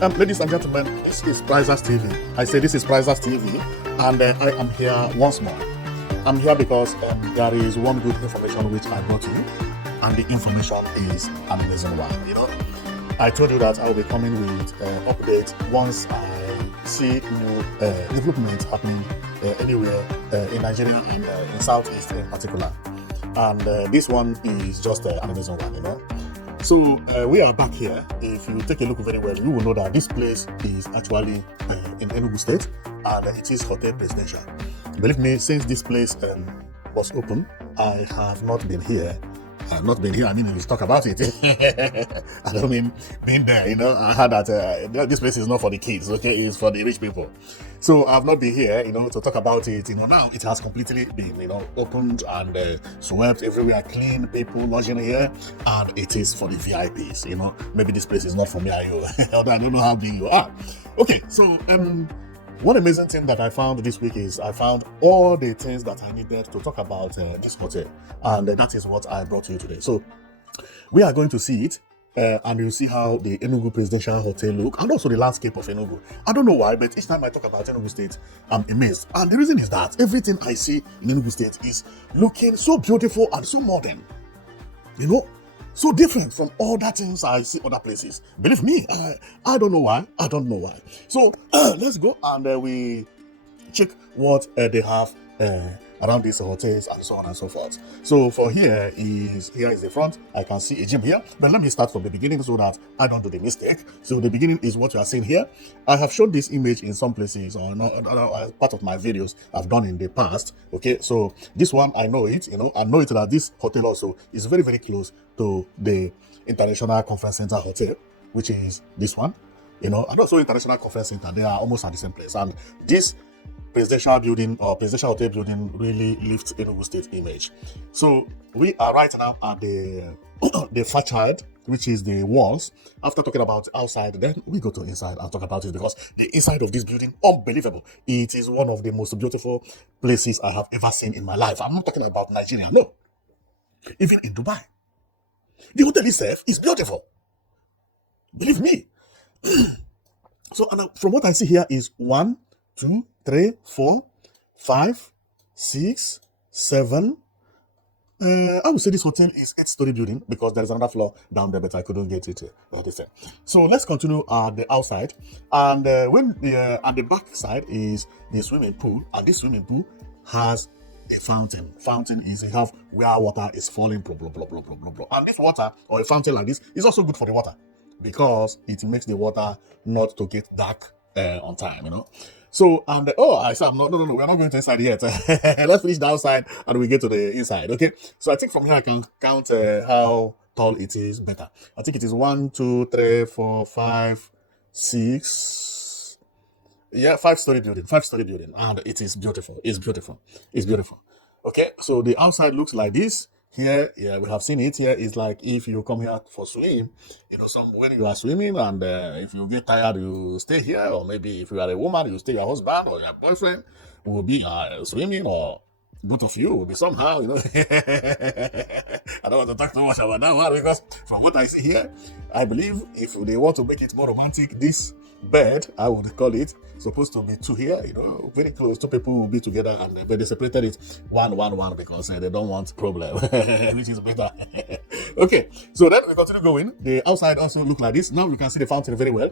Ladies and gentlemen, this is Prizers TV. I say this is Prizers TV, and I am here once more. I'm here because there is one good information which I brought to you, and the information is an amazing one. You know, I told you that I will be coming with updates once I see new developments happening anywhere in Nigeria and in Southeast in particular. And this one is just an amazing one, you know. So we are back here. If you take a look very well, you will know that this place is actually in Enugu State, and it is Hotel Presidential. Believe me, since this place was open, I have not been here. I mean, let's talk about it. I don't mean being there, you know. I heard that this place is not for the kids, okay? It's for the rich people. So I've not been here, you know, to talk about it. You know, now it has completely been, you know, opened and swept everywhere, clean, people lodging here, and it is for the VIPs, you know. Maybe this place is not for me or you. I don't know how big you are. Okay, so one amazing thing that I found this week is I found all the things that I needed to talk about this hotel, and that is what I brought to you today. So we are going to see it, and you'll see how the Enugu Presidential Hotel look, and also the landscape of Enugu. I don't know why, but each time I talk about Enugu State, I'm amazed. And the reason is that everything I see in Enugu State is looking so beautiful and so modern. You know, so different from all that things I see other places. Believe me, I don't know why. So let's go and we check what they have around these hotels and so on and so forth. So for here is the front. I can see a gym here, but let me start from the beginning so that I don't do the mistake. So the beginning is what you are seeing here. I have shown this image in some places or not, as part of my videos I've done in the past. Okay, so this one I know it. You know, I know it that this hotel also is very, very close to the International Conference Center Hotel, which is this one. You know, and also International Conference Center. They are almost at the same place, and this presidential building or presidential hotel building really lifts Enugu State image. So we are right now at the the facade, which is the walls. After talking about outside, then we go to inside and talk about it, because the inside of this building, unbelievable. It is one of the most beautiful places I have ever seen in my life. I'm not talking about Nigeria, no. Even in Dubai, the hotel itself is beautiful. Believe me. So and from what I see here is 1, 2, 3, 4, 5, 6, 7. I would say this hotel is 8-story building, because there is another floor down there, but I couldn't get it. So let's continue at the outside, and when the at the back side is the swimming pool, and this swimming pool has a fountain. Fountain is you have where water is falling, blah blah blah blah blah blah blah. And this water or a fountain like this is also good for the water, because it makes the water not to get dark on time, you know. So, and I said, no, we're not going to inside yet. Let's finish the outside and we get to the inside, okay? So I think from here I can count how tall it is better. I think it is 1, 2, 3, 4, 5, 6. Yeah, 5-story building, and it is beautiful. It's beautiful. Okay, so the outside looks like this. Here, yeah, we have seen it. Here is like if you come here for swim, you know, when you are swimming, and if you get tired, you stay here, or maybe if you are a woman, you stay your husband or your boyfriend will be swimming, or both of you will be somehow, you know. I don't want to talk too much about that one, because from what I see here, I believe if they want to make it more romantic, this bed, I would call it, supposed to be 2 here, you know, very close. 2 people will be together, and but they separated it 1 because they don't want problem, which is better. Okay, so then we continue going. The outside also look like this. Now you can see the fountain very well.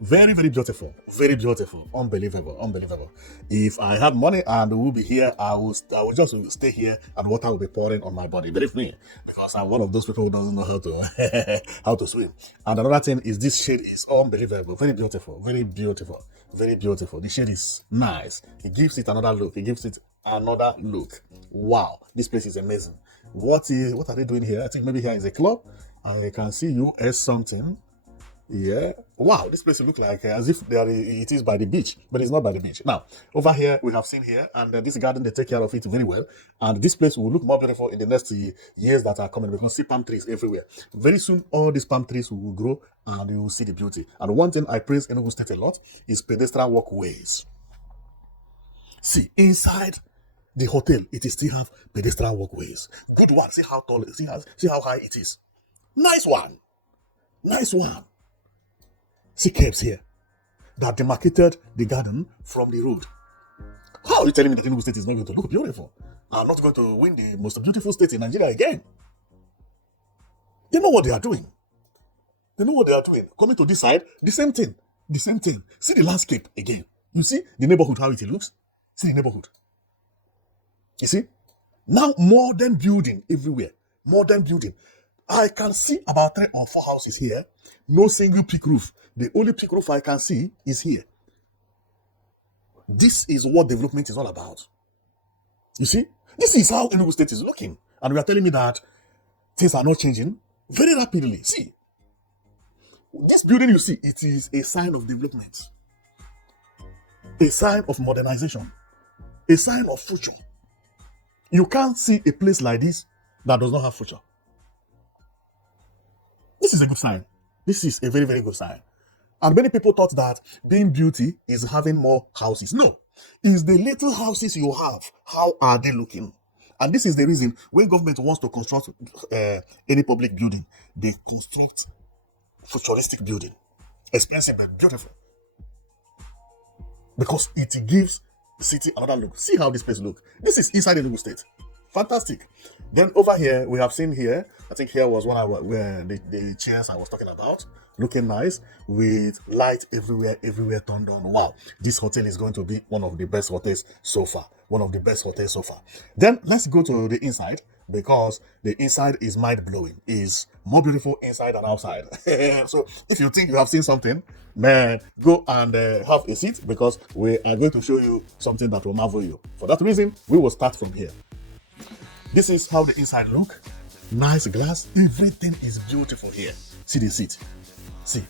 Very, very beautiful, unbelievable. If I had money and will be here, I will just stay here, and water will be pouring on my body. Believe me, because I'm one of those people who doesn't know how to how to swim. And another thing is this shade is unbelievable, very beautiful. The shade is nice. It gives it another look. Wow, this place is amazing. What are they doing here? I think maybe here is a club, and you can see US something. Yeah. Wow, this place looks like as if it is by the beach, but it's not by the beach. Now, over here, we have seen here, and this garden, they take care of it very well. And this place will look more beautiful in the next years that are coming, because see palm trees everywhere. Very soon, all these palm trees will grow, and you will see the beauty. And one thing I praise Enugu State a lot is pedestrian walkways. See, inside the hotel, it is still have pedestrian walkways. Good one. See how tall, see how high it is. Nice one. See caves here that demarcated the garden from the road. How are you telling me that Enugu State is not going to look beautiful? I'm not going to win the most beautiful state in Nigeria again. They know what they are doing. They know what they are doing. Coming to this side, the same thing. The same thing. See the landscape again. You see the neighborhood, how it looks? See the neighborhood. You see? Now modern building everywhere. Modern building. I can see about 3 or 4 houses here. No single peak roof. The only peak roof I can see is here. This is what development is all about. You see? This is how Enugu State is looking. And we are telling me that things are not changing very rapidly. See, this building you see, it is a sign of development, a sign of modernization, a sign of future. You can't see a place like this that does not have future. This is a good sign. This is a very, very good sign. And many people thought that being beauty is having more houses. No, it's the little houses you have. How are they looking? And this is the reason when government wants to construct any public building, they construct futuristic building, expensive but beautiful, because it gives the city another look. See how this place looks. This is inside Enugu State. Fantastic. Then over here, we have seen here, I think here was where the chairs I was talking about, looking nice, with light everywhere turned on. Wow, this hotel is going to be one of the best hotels so far. One of the best hotels so far. Then let's go to the inside, because the inside is mind-blowing. Is more beautiful inside than outside. So if you think you have seen something, man, go and have a seat, because we are going to show you something that will marvel you. For that reason, we will start from here. This is how the inside look. Nice glass. Everything is beautiful here. See the seat. See.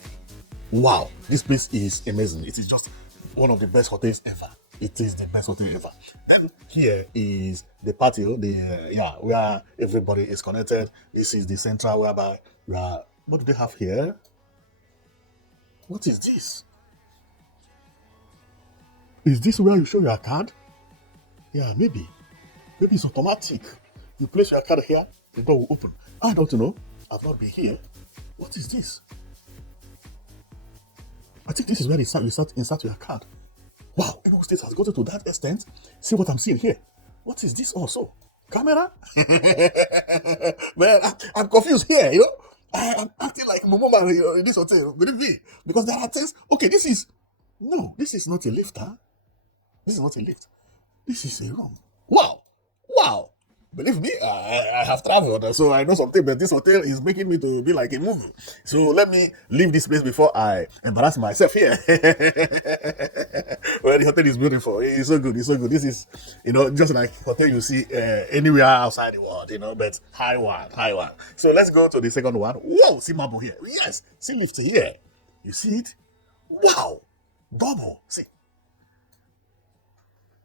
Wow. This place is amazing. It is just one of the best hotels ever. It is the best hotel ever. Then here is the patio, where everybody is connected. This is the central whereby what do they have here? What is this? Is this where you show your card? Yeah, maybe. Maybe it's automatic. You place your card here, the door will open. I don't know. I've not been here. What is this? I think this is where you insert your card. Wow, Enugu State has gotten to that extent. See what I'm seeing here. What is this also? Camera? Man, I'm confused here, you know. I'm acting like Momoma in this hotel, believe me. Because there are things. Okay, this is not a lift, huh? This is not a lift. This is a room. Wow. Believe me, I have traveled, so I know something, but this hotel is making me to be like a movie. So let me leave this place before I embarrass myself here. Well, the hotel is beautiful. It's so good. This is, just like hotel you see anywhere outside the world, but high one. So let's go to the second one. Whoa, see marble here. Yes, see lift here. You see it? Wow, double. See.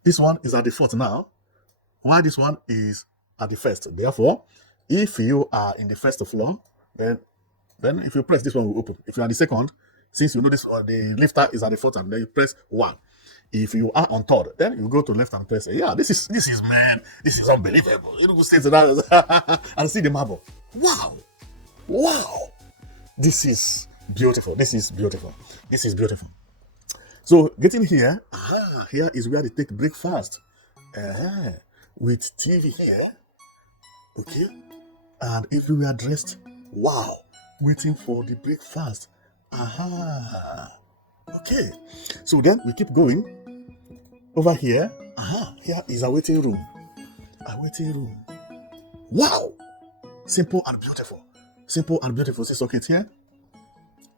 This one is at the fourth now, while this one is at the first. Therefore, if you are in the first floor, then if you press, this one will open. If you are the second, since you know this, the lifter is at the fourth, and then you press 1. If you are on third, then you go to left and press. Yeah, this is unbelievable. You go straight to that and see the marble. Wow, this is beautiful. So getting here, here is where they take breakfast. With TV here, okay, and everywhere dressed. Wow, waiting for the breakfast. Okay, so then we keep going. Over here, here is a waiting room. Wow, simple and beautiful. See socket here.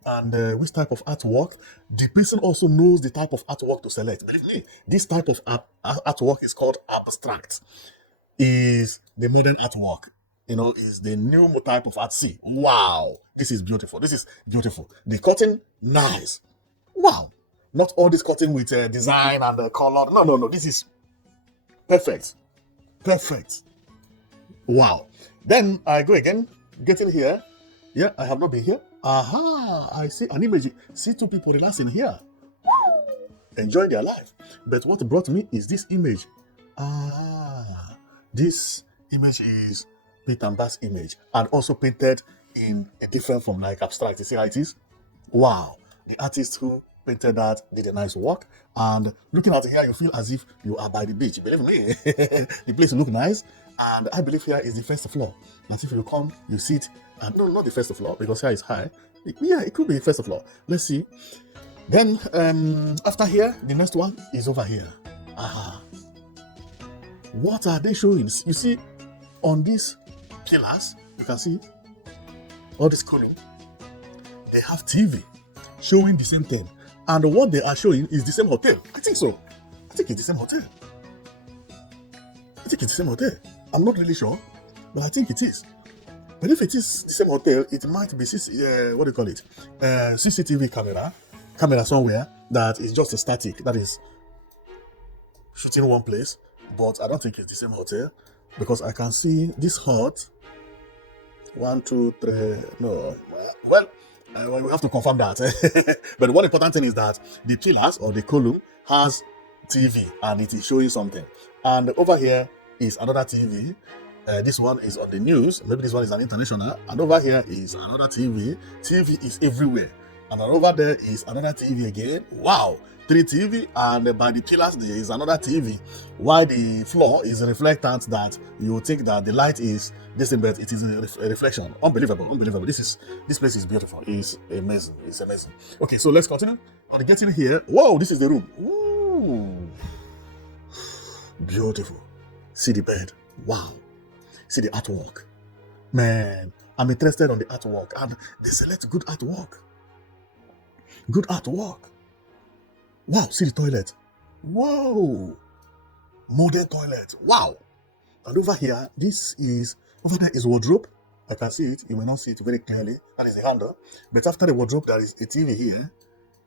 And which type of artwork? The person also knows the type of artwork to select. Believe me, this type of artwork is called abstract. Is the modern artwork. Is the new type of art. See, wow, this is beautiful. The curtain, nice. Wow, not all this curtain with design and color. No. This is perfect. Wow. Then I go again, getting here. Yeah, I have not been here. I see an image. See 2 people relaxing here, enjoying their life. But what brought me is this image. This image is paint and bass image, and also painted in a different form, like abstract. You see how it is? Wow. The artist who painted that did a nice work. And looking at it here, you feel as if you are by the beach. Believe me, the place look nice. And I believe here is the first floor. That if you come, you sit, and no, not the first floor, because here is high. Yeah, it could be the first floor. Let's see. Then after here, the next one is over here. Ah, what are they showing? You see, on these pillars, you can see all this column. They have TV showing the same thing, and what they are showing is the same hotel. I think so. I think it's the same hotel. I think it's the same hotel. I'm not really sure, but I think it is. But if it is the same hotel, it might be what do you call it? CCTV camera somewhere that is just a static, that is shooting one place. But I don't think it's the same hotel, because I can see this hut. 1, 2, 3. No, well, we have to confirm that. But one important thing is that the pillars or the column has TV and it is showing something. And over here is another TV. This one is on the news. Maybe this one is an international. And over here is another TV. TV is everywhere. And over there is another TV again. Wow. 3 TV, and by the pillars there is another TV. While the floor is a reflectant that you think that the light is this, but it is a reflection. Unbelievable, unbelievable. This place is beautiful. It's amazing. It's amazing. Okay, so let's continue. On getting here, whoa, this is the room. Ooh, beautiful. See the bed. Wow. See the artwork. Man, I'm interested on the artwork, and they select good artwork. Good artwork. Wow, see the toilet. Whoa. Modern toilet. Wow. And over here, over there is wardrobe. I can see it. You may not see it very clearly. That is the handle. But after the wardrobe, there is a TV here.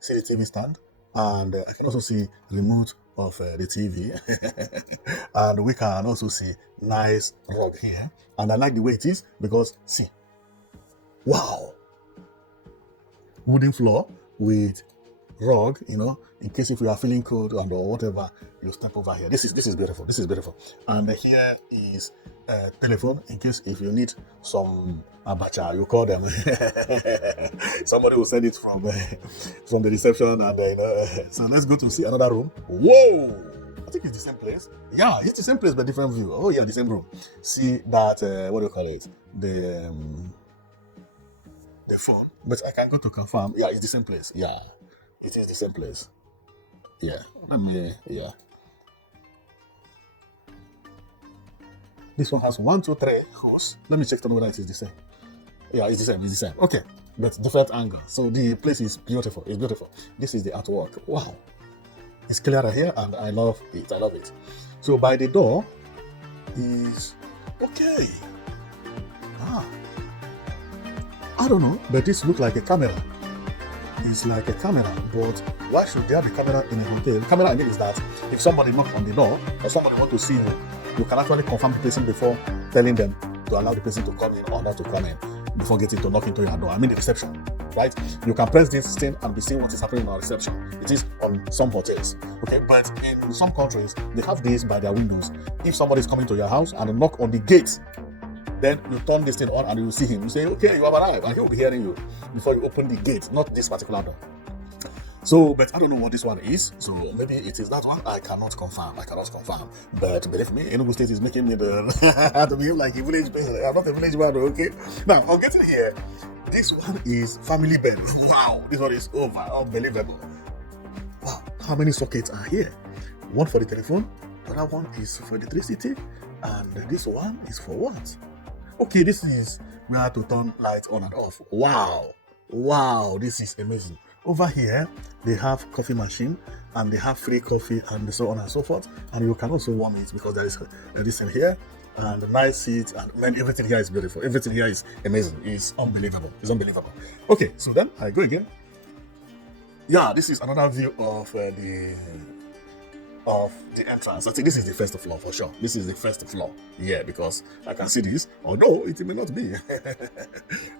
See the TV stand. And I can also see remote of the TV. And we can also see nice rug here. And I like the way it is because, see. Wow. Wooden floor with rug, in case if you are feeling cold and or whatever, you step over here. This is beautiful. This is beautiful. And here is a telephone in case if you need some abacha, you call them. Somebody will send it from the reception, and so let's go to see another room. Whoa! I think it's the same place. Yeah, it's the same place but different view. Oh yeah, the same room. See that what do you call it? The phone. But I can go to confirm. Yeah, it's the same place. Yeah. It is the same place. Yeah. Yeah. This one has 1, 2, 3 holes. Let me check whether it is the same. Yeah, it's the same. Okay. But different angle. So the place is beautiful. It's beautiful. This is the artwork. Wow. It's clearer here and I love it. So by the door is okay. I don't know, but this looks like a camera. It's like a camera, but why should there be camera in a hotel? Camera, I mean, is that if somebody knocks on the door or somebody wants to see you, you can actually confirm the person before telling them to allow the person to come in or not to come in before getting to knock into your door. I mean, the reception, right? You can press this thing and be seeing what is happening in our reception. It is on some hotels, okay? But in some countries, they have this by their windows. If somebody is coming to your house and knock on the gate, then you turn this thing on and you see him. You say, okay, you have arrived, and he will be hearing you before you open the gate, not this particular door. So, but I don't know what this one is. So maybe it is that one. I cannot confirm. But believe me, Enugu State is making me to behave like a village person. I'm not a village man, okay? Now, on getting here, this one is family bed. Wow, this one is unbelievable. Wow, how many sockets are here? One for the telephone, the other one is for the electricity, and this one is for what? Okay, this is where to turn lights on and off. Wow, this is amazing. Over here, they have coffee machine and they have free coffee and so on and so forth. And you can also warm it because there is this in here and nice seats and man, everything here is beautiful. Everything here is amazing. It's unbelievable. Okay, so then I go again. Yeah, this is another view of the entrance. I think this is the first floor for sure. This is the first floor. Yeah, because I can see this. Although it may not be.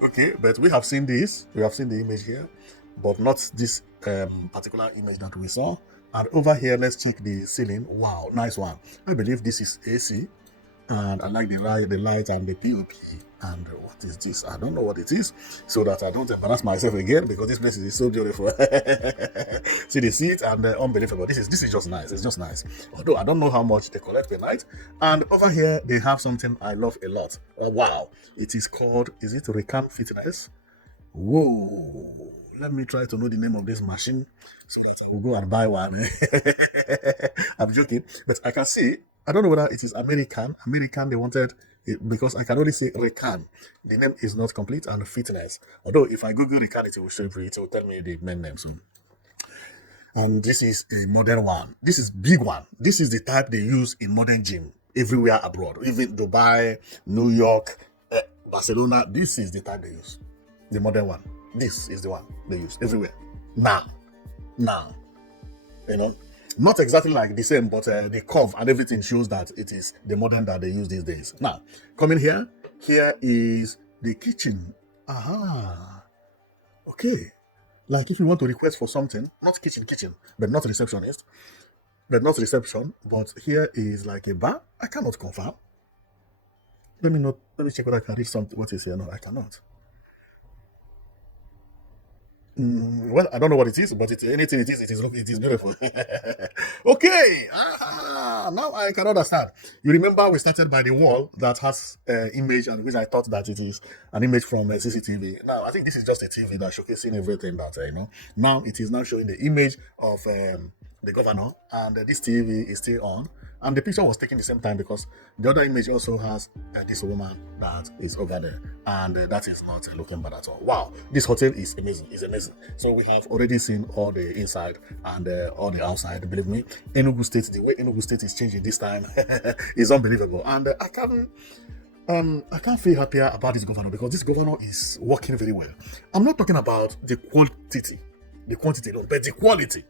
Okay, but we have seen this. We have seen the image here, but not this particular image that we saw. And over here, let's check the ceiling. Wow, nice one. I believe this is AC. And I like the light and the POP. And what is this? I don't know what it is, so that I don't embarrass myself again, because this place is so beautiful. See the seat, and unbelievable. This is just nice. It's just nice. Although I don't know how much they collect per night. And over here they have something I love a lot. Wow! It is called. Is it Recam Fitness? Whoa! Let me try to know the name of this machine so that I will go and buy one. I'm joking, but I can see. I don't know whether it is American. American, they wanted it because I can only say Recan. The name is not complete, and fitness. Although if I Google Recan, it will show me. It will tell me the main name soon. And this is a modern one. This is big one. This is the type they use in modern gym everywhere abroad, even Dubai, New York, Barcelona. This is the type they use, the modern one. This is the one they use everywhere. Now, you know, not exactly like the same, but the curve and everything shows that it is the modern that they use these days. Now, coming here is the kitchen. Aha, okay. Like if you want to request for something, not kitchen, but not receptionist, but not reception, but here is like a bar. I cannot confirm. Let me check whether I can read something. What is here? No, I cannot. Well, I don't know what it is, but anything it is beautiful. Okay, now I can understand. You remember we started by the wall that has image, and which I thought that it is an image from CCTV. Now I think this is just a TV that's showcasing everything that Now it is now showing the image of the governor, and this TV is still on. And the picture was taken the same time because the other image also has this woman that is over there, and that is not looking bad at all. Wow, this hotel is amazing. It's amazing. So we have already seen all the inside and all the outside. Believe me, Enugu State, the way Enugu State is changing this time is unbelievable. And I can't feel happier about this governor, because this governor is working very well. I'm not talking about the quantity, no, but the quality.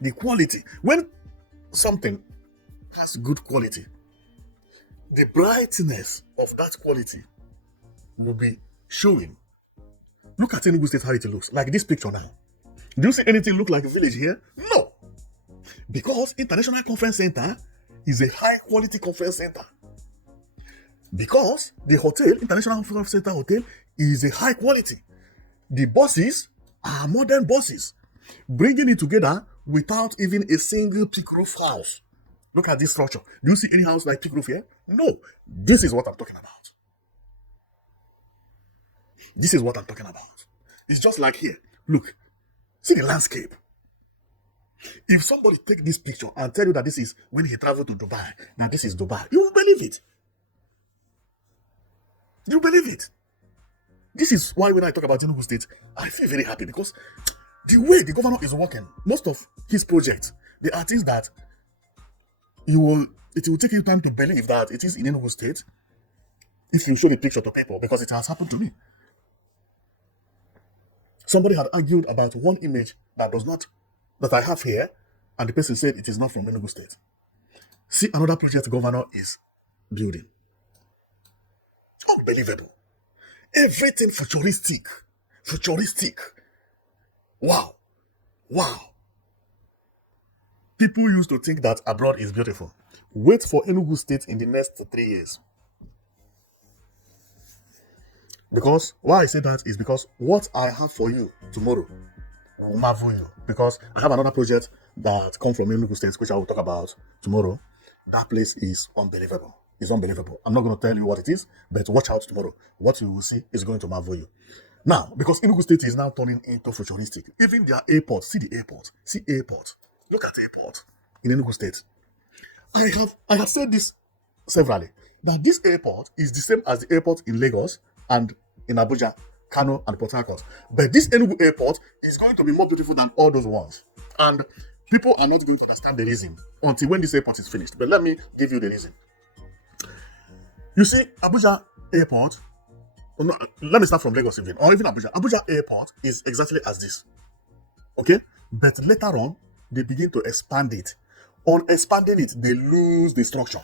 The quality. When something has good quality, the brightness of that quality will be showing. Look at Enugu State, how it looks. Like this picture now. Do you see anything look like a village here? No. Because International Conference Center is a high quality conference center. Because the hotel, International Conference Center Hotel, is a high quality. The buses are modern buses, bringing it together without even a single peak roof house. Look at this structure. Do you see any house like peak roof here? No. This is what I'm talking about. This is what I'm talking about. It's just like here. Look. See the landscape. If somebody take this picture and tell you that this is when he traveled to Dubai, now this is Dubai, you will believe it. You believe it. This is why when I talk about Enugu State, I feel very happy, because the way the governor is working, most of his projects, they are things that it will take you time to believe that it is in Enugu State if you show the picture to people, because it has happened to me. Somebody had argued about one image that I have here, and the person said it is not from Enugu State. See another project governor is building. Unbelievable. Everything futuristic. Wow. People used to think that abroad is beautiful. Wait for Enugu State in the next 3 years. Because why I say that is because what I have for you tomorrow will marvel you. Because I have another project that comes from Enugu State, which I will talk about tomorrow. That place is unbelievable. It's unbelievable. I'm not going to tell you what it is, but watch out tomorrow. What you will see is going to marvel you. Now, because Enugu State is now turning into futuristic, even their airport, see the airport, see airport. Look at airport in Enugu State. I have said this severally, that this airport is the same as the airport in Lagos and in Abuja, Kano, and Port Harcourt. But this Enugu airport is going to be more beautiful than all those ones. And people are not going to understand the reason until when this airport is finished. But let me give you the reason. You see, Abuja airport, no, let me start from Lagos even, or even Abuja. Abuja airport is exactly as this. Okay? But later on, they begin to expand it. On expanding it, they lose the structure.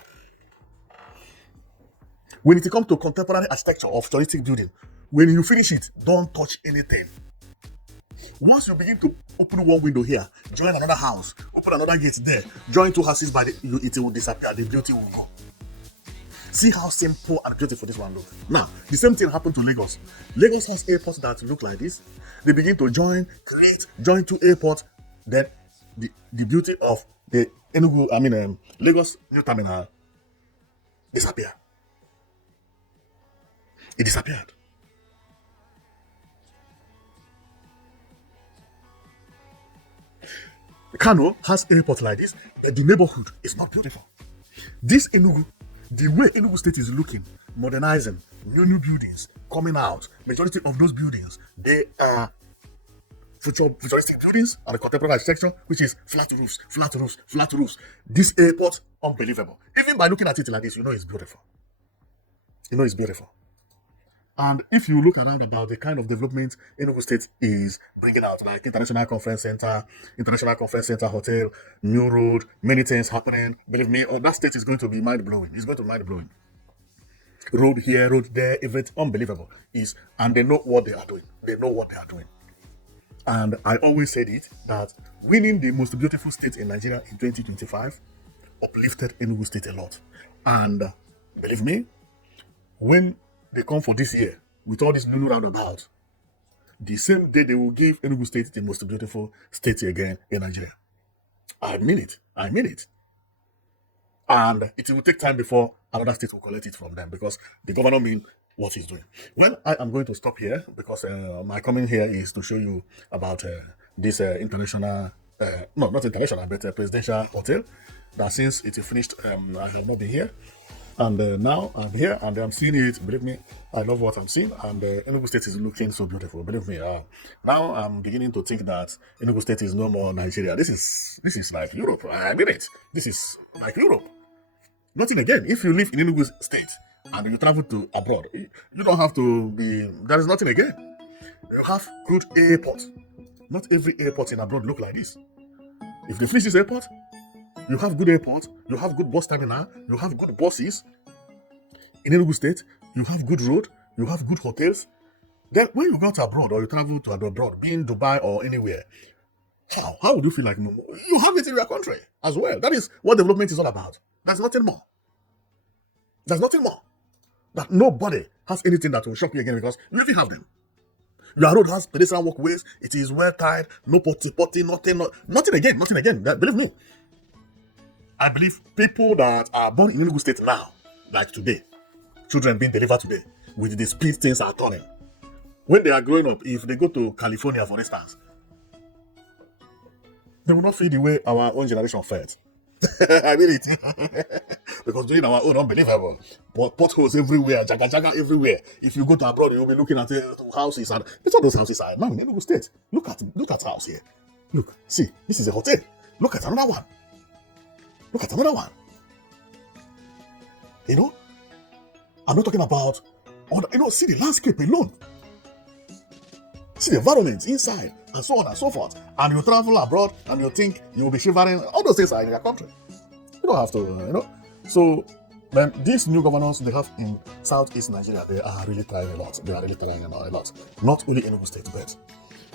When it comes to contemporary architecture of futuristic building, when you finish it, don't touch anything. Once you begin to open one window here, join another house, open another gate there, join two houses it will disappear, the beauty will go. See how simple and beautiful this one looks. Now, the same thing happened to Lagos. Lagos has airports that look like this. They begin to join two airports. Then the beauty of the Lagos new terminal disappear. It disappeared. Kano has airport like this, but the neighborhood is not beautiful. This Enugu, the way Enugu State is looking, modernizing, new buildings coming out, majority of those buildings, they are futuristic buildings and the contemporary architecture, which is flat roofs. This airport, unbelievable. Even by looking at it like this, you know it's beautiful. You know it's beautiful. And if you look around about the kind of development Enugu State is bringing out, like International Conference Center Hotel, new road, many things happening. Believe me, that state is going to be mind-blowing. It's going to be mind-blowing. Road here, road there, everything unbelievable. And they know what they are doing. They know what they are doing. And I always said it, that winning the most beautiful state in Nigeria in 2025 uplifted Enugu State a lot. And believe me, when they come for this year with all this new roundabout, the same day they will give Enugu State the most beautiful state again in Nigeria. I mean it. And it will take time before another state will collect it from them, because the governor means what he's doing. Well, I am going to stop here because my coming here is to show you about this international, not international, but presidential hotel, that since it is finished, I have not been here. And now I'm here and I'm seeing it. Believe me, I love what I'm seeing. And Enugu State is looking so beautiful. Believe me, now I'm beginning to think that Enugu State is no more Nigeria. This is like Europe. I mean it. This is like Europe. Nothing again. If you live in Enugu State and you travel to abroad, you don't have to be. There is nothing again. You have good airports. Not every airport in abroad look like this. If they finish this airport, you have good airports, you have good bus terminal, you have good buses. In Enugu State, you have good road, you have good hotels. Then when you go to abroad or you travel to abroad, be in Dubai or anywhere, how would you feel like you have it in your country as well? That is what development is all about. There's nothing more. There's nothing more. That nobody has anything that will shock you again, because you already have them. Your road has pedestrian walkways, it is well tied, no potty, nothing again. Believe me. I believe people that are born in Enugu State now, like today, children being delivered today, with the speed things are turning. When they are growing up, if they go to California, for instance, they will not feel the way our own generation felt. I mean it. Because doing our own, unbelievable. Potholes everywhere, jaga everywhere. If you go to abroad, you'll be looking at houses, and it's all those houses are now in Enugu State. Look at house here. Look, see, this is a hotel. Look at another one. You know, I'm not talking about, see the landscape alone. See the environment inside, and so on and so forth. And you travel abroad, and you think you'll be shivering. All those things are in your country. You don't have to, So, then these new governors they have in Southeast Nigeria, they are really trying a lot. Not only Enugu State, but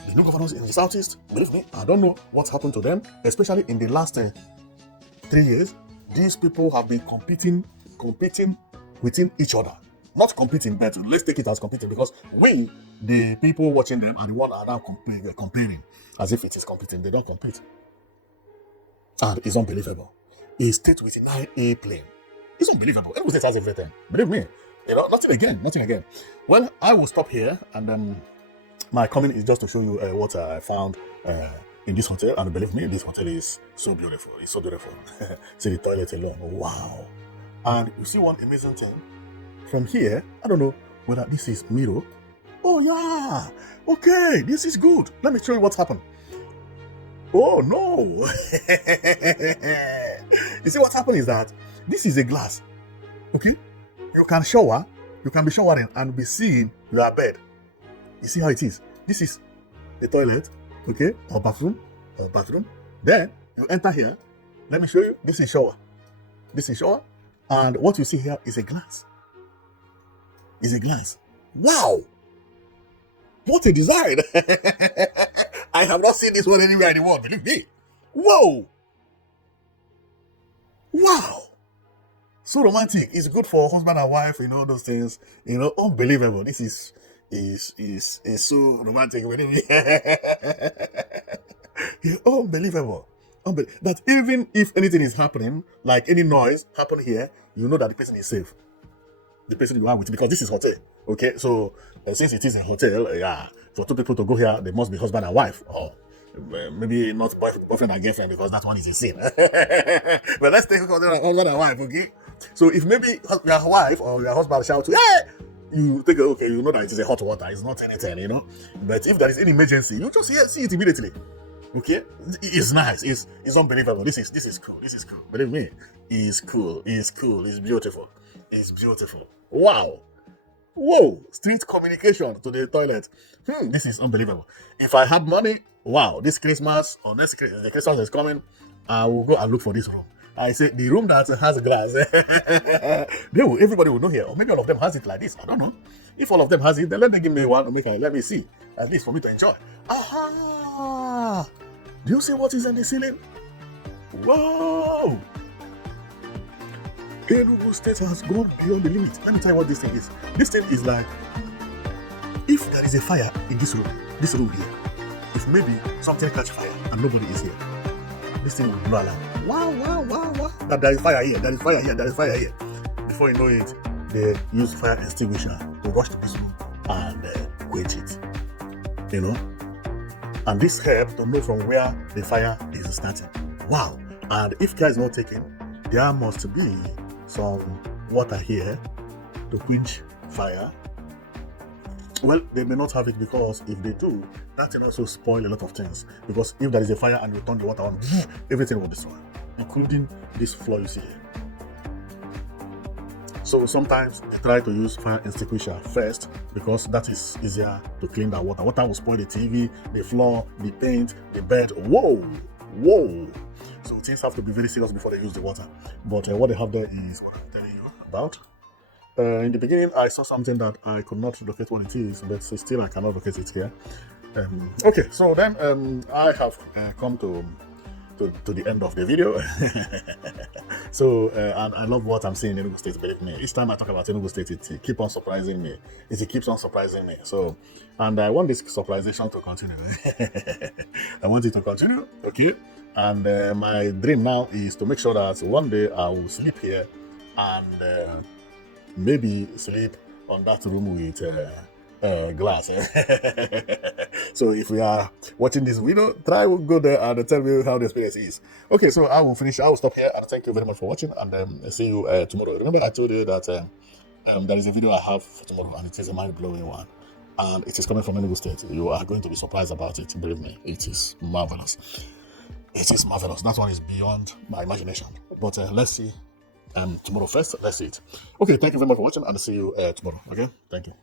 the new governors in the Southeast, believe me, I don't know what's happened to them, especially in the last 3 years. These people have been competing within each other. Not competing, but let's take it as competing, because we, the people watching them, are the one are now comparing as if it is competing. They don't compete. And it's unbelievable. A state with a 9A plane. It's unbelievable. Every state has everything. Believe me. Nothing again. Well, I will stop here, and then my comment is just to show you what I found in this hotel. And believe me, this hotel is so beautiful. It's so beautiful. See the toilet alone. Wow. And you see one amazing thing. From here, I don't know whether this is mirror. Oh yeah. Okay, this is good. Let me show you what's happened. Oh no. You see what's happened is that this is a glass. Okay? You can shower. You can be showering and be seeing your bed. You see how it is? This is the toilet. Okay? Or bathroom. Then you enter here. Let me show you. This is shower. And what you see here is a glass. Wow! What a design! I have not seen this one anywhere in the world, believe me. Whoa! Wow! So romantic. It's good for husband and wife, those things. Unbelievable. This is so romantic. Unbelievable. That even if anything is happening, like any noise happen here, you know that the person is safe. The person you are with, because this is hotel. Okay, so since it is a hotel, yeah, for two people to go here, they must be husband and wife, or maybe not boyfriend and girlfriend, because that one is a sin. But let's take husband and wife, okay? So if maybe your wife or your husband shout, "Hey!" you think, okay, you know that it is a hot water, it's not anything. But if there is any emergency, you just see it immediately. Okay, it's nice. It's unbelievable. This is cool. This is cool. Believe me, it's cool. It's cool. It's beautiful. It's beautiful. Wow. Whoa. Street communication to the toilet. This is unbelievable. If I had money, wow, this Christmas or next Christmas, the Christmas is coming, I will go and look for this room. I say the room that has glass. Everybody will know here, or maybe all of them has it like this. I don't know. If all of them has it, then let me give me one. Let me see, at least for me to enjoy. Aha! Do you see what is on the ceiling? Whoa! Enugu State has gone beyond the limit. Let me tell you what this thing is. This thing is like, if there is a fire in this room here, if maybe something catch fire and nobody is here, this thing will blow alarm. Wow. That there is fire here, there is fire here, there is fire here. Before you know it, they use fire extinguisher to rush to this room and quench it. And this helps to know from where the fire is starting. Wow. And if care is not taken, there must be some water here to quench fire. Well, they may not have it, because if they do, that can also spoil a lot of things. Because if there is a fire and you turn the water on, everything will destroy, including this floor you see here. So sometimes they try to use fire extinguisher first, because that is easier to clean that water. Water will spoil the TV, the floor, the paint, the bed. Whoa. So things have to be very serious before they use the water. But what they have there is what I'm telling you about. In the beginning, I saw something that I could not locate what it is, but still I cannot locate it here. Okay, so then I have come to the end of the video. So and I love what I'm seeing in Enugu State. Believe me, each time I talk about Enugu State, it keeps on surprising me. It keeps on surprising me. So, and I want this surprisation to continue. I want it to continue. Okay. And my dream now is to make sure that one day I will sleep here and maybe sleep on that room with glass. So if you are watching this video, try to go there and tell me how the experience is. Okay, so I will stop here, and thank you very much for watching, and see you tomorrow. Remember, I told you that there is a video I have for tomorrow, and it is a mind-blowing one, and it is coming from Enugu State. You are going to be surprised about it. Believe me, it is marvelous. It is marvelous. That one is beyond my imagination. But let's see tomorrow first. Let's see it. Okay, thank you very much for watching, and see you tomorrow. Okay, thank you.